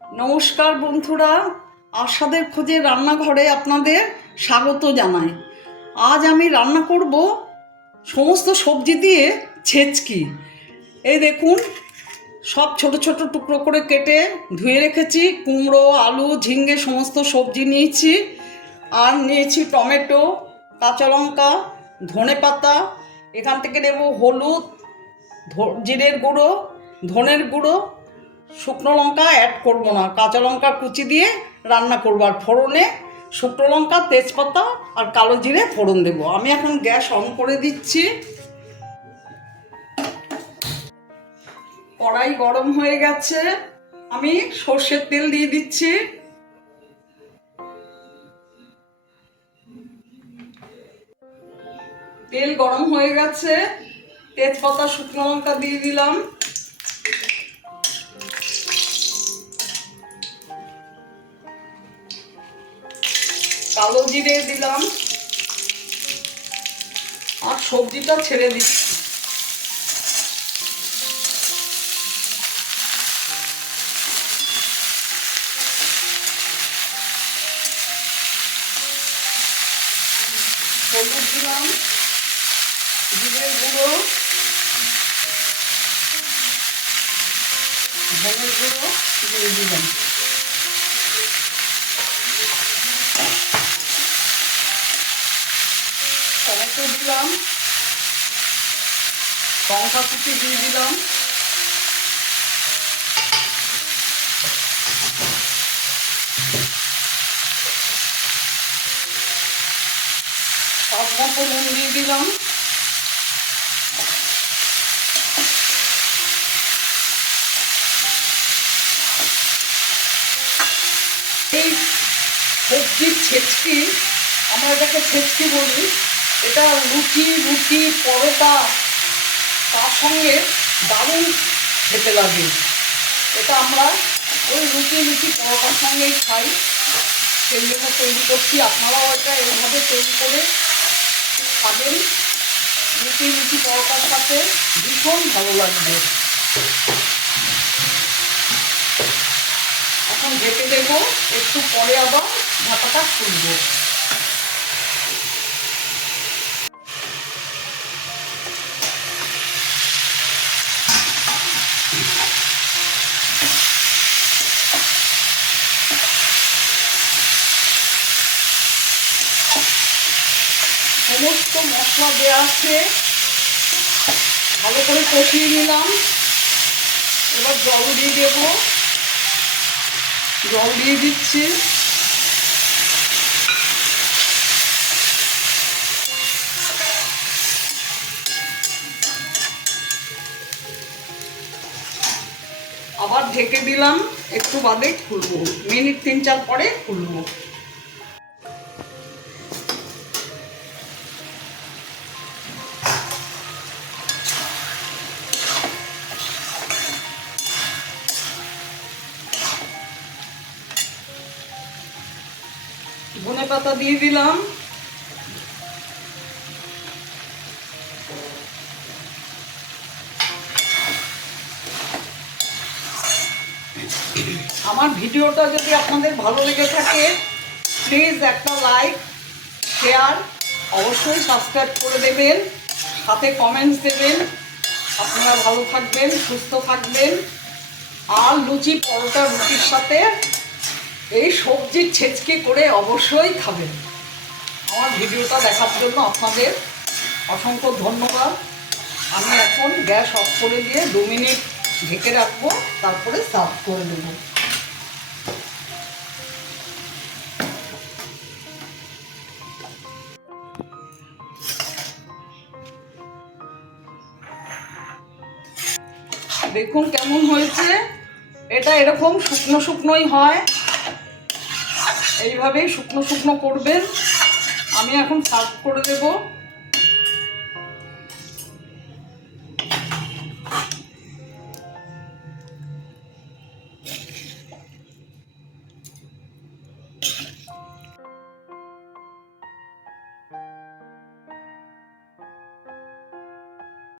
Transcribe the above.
নমস্কার বন্ধুরা, আশাদের খোঁজে রান্নাঘরে আপনাদের স্বাগত জানাই। আজ আমি রান্না করব সমস্ত সবজি দিয়ে ছেচকি। এই দেখুন, সব ছোট ছোট টুকরো করে কেটে ধুয়ে রেখেছি, কুমড়ো, আলু, ঝিঙ্গে সমস্ত সবজি নিয়েছি, আর নিয়েছি টমেটো, কাঁচা লঙ্কা, ধনে পাতা, এখান থেকে নেব হলুদ জিরের গুঁড়ো, ধনের গুঁড়ো শুকনো লঙ্কা অ্যাড করব না। কাঁচা লঙ্কা কুচি দিয়ে রান্না করব। আর ফোড়নে শুকনো লঙ্কা, তেজপাতা আর কালো জিরে ফোড়ন দেবো। আমি এখন গ্যাস অন করে দিচ্ছি। কড়াই গরম হয়ে গেছে। আমি সর্ষের তেল দিয়ে দিচ্ছি। তেল গরম হয়ে গেছে। তেজপাতা, শুকনো লঙ্কা দিয়ে দিলাম। কালো জিরে দিলাম। আর সবজিটা ছেড়ে দিচ্ছি। হলুদ দিলাম, জিরের গুঁড়ো, ধনের গুঁড়ো দিয়ে দিলাম। টমেটো দিলাম। লঙ্কা কুচি দিয়ে দিলাম। সব মতো নুন দিয়ে দিলাম। সবজির ছেচকি, আমরা এটাকে ছেচকি বলি। এটা লুচি রুটি, পরোটা, তার সঙ্গে দারুণ খেতে লাগে। এটা আমরা ওই রুটি রুটি, পরোটার সঙ্গেই খাই। সেই জন্য তৈরি করছি। আপনারাও এটা এইভাবে তৈরি করে খাবেন। রুটি রুটি, পরোটার সাথে ভীষণ ভালো লাগবে। এখন ঢেকে দেবো। একটু পরে আবার ঢাকাটা খুলবো। সমস্ত মশলা দেওয়া আছে। ভালো করে কষিয়ে নিলাম। এবার জল দিয়ে দেবো। জল দিয়ে দিচ্ছি। আবার ঢেকে দিলাম। একটু বাদে খুলবো। মিনিট তিন চার পরে খুলবো। ধনে পাতা দিয়ে দিলাম। আমার ভিডিওটা যদি আপনাদের ভালো লেগে থাকে প্লিজ একটা লাইক শেয়ার অবশ্যই সাবস্ক্রাইব করে দেবেন, সাথে কমেন্টস দেবেন। আপনারা ভালো থাকবেন, সুস্থ থাকবেন। আর লুচি পরোটা রুটির সাথে এই সবজির ছেচকে করে অবশ্যই খাবেন। আমার ভিডিওটা দেখার জন্য আপনাদের অসংখ্য ধন্যবাদ। আমি এখন গ্যাস অফ করে দিয়ে দু মিনিট ঢেকে রাখব, তারপরে সার্ভ করে দেবো দেখুন কেমন হয়েছে। এটা এরকম শুকনো শুকনোই হয়। এইভাবেই শুকনো শুকনো করবেন। আমি এখন সার্ভ করে দেবো।